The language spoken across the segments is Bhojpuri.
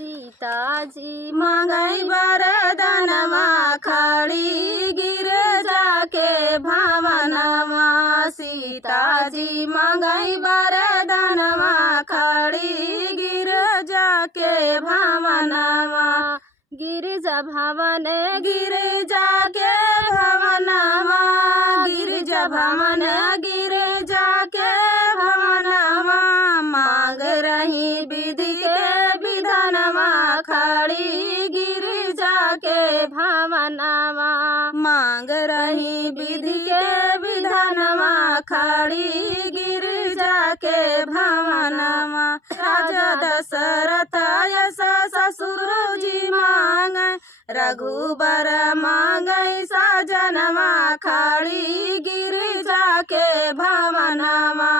सीता जी मांगई वरदानवा खड़ी गिरजा के भवनवा। सीता जी मांगई वरदानवा खड़ी गिरजा के भवनवा। गिरिजा भवन गिरिजा के भवनवा। गिरिजा भवन गिरिजा के भवनवा। मांग रही विधि के विधानवा खड़ी गिरिजा के भवनवा। मांग रही विधि के विधानवा खड़ी गिरिजा के भवनवा। राजा दशरथ यश ससुर जी मांग रघुबर मांगई सजनवा खड़ी गिरिजा के भवनवा।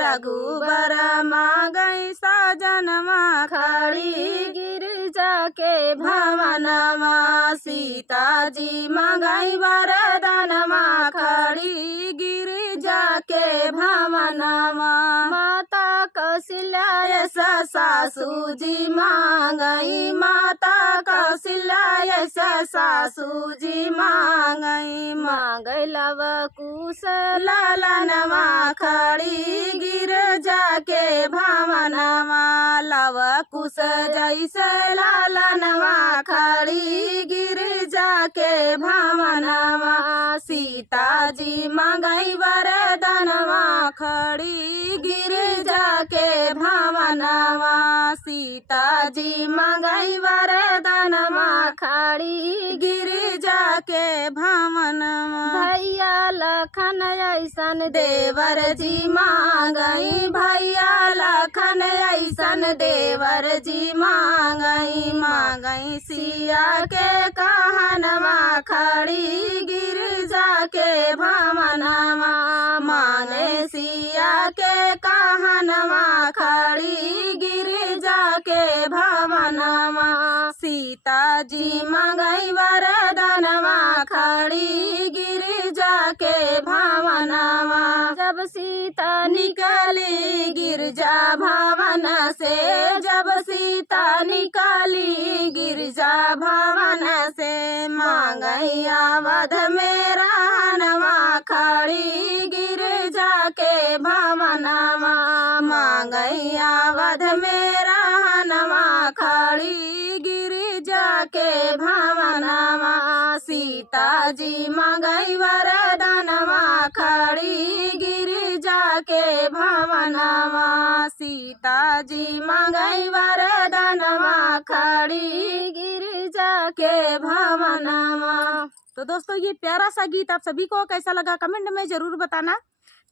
रघुबर मांगई सजनवा खड़ी गिरिजा के भवनवा। सीता जी मांगई वरदानवा खड़ी गिरिजा के भवनवा। माता कौशल्या यश सासू जी मांगई। माता कौशल्या यश सासू जी मांगई। मांगई लव कुश ललनवा खड़ी गिरजा के भवनवा। लव कुश जैसे ललनवा खड़ी गिरजा के भवनवा। सीता जी मांगई वरदानवा खड़ी गिरजा के भवनवा। सीता जी मांगई वरदानवा खड़ी गिरजा के भवनवा। भैया लखन ऐसन देवर जी मांगई। भैया लखन ऐसन देवर जी मांगई। मांगई सिया के कहनवा खड़ी गिरजा के भवनवा। माने सिया के कहनवा खड़ी गिरजा के भवनवा। सीता जी मांगई वरदानवा खड़ी गिरजा के भवनवा। जब सीता निकली गिरजा भवन से। जब सीता निकली गिरजा भवन से। मांगई अवध में रहनवा खड़ी गिरजा के भवनवा। मांगई अवध में रहनवा खड़ी गिरजा के भवनवा। सीता जी मांगई वरदानवा खड़ी गिरजा के भवनवा। सीता जी मांगई वरदानवा खड़ी गिरजा के भवनवा। तो दोस्तों ये प्यारा सा गीत आप सभी को कैसा लगा कमेंट में जरूर बताना।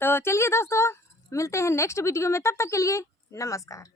तो चलिए दोस्तों मिलते हैं नेक्स्ट वीडियो में, तब तक के लिए नमस्कार।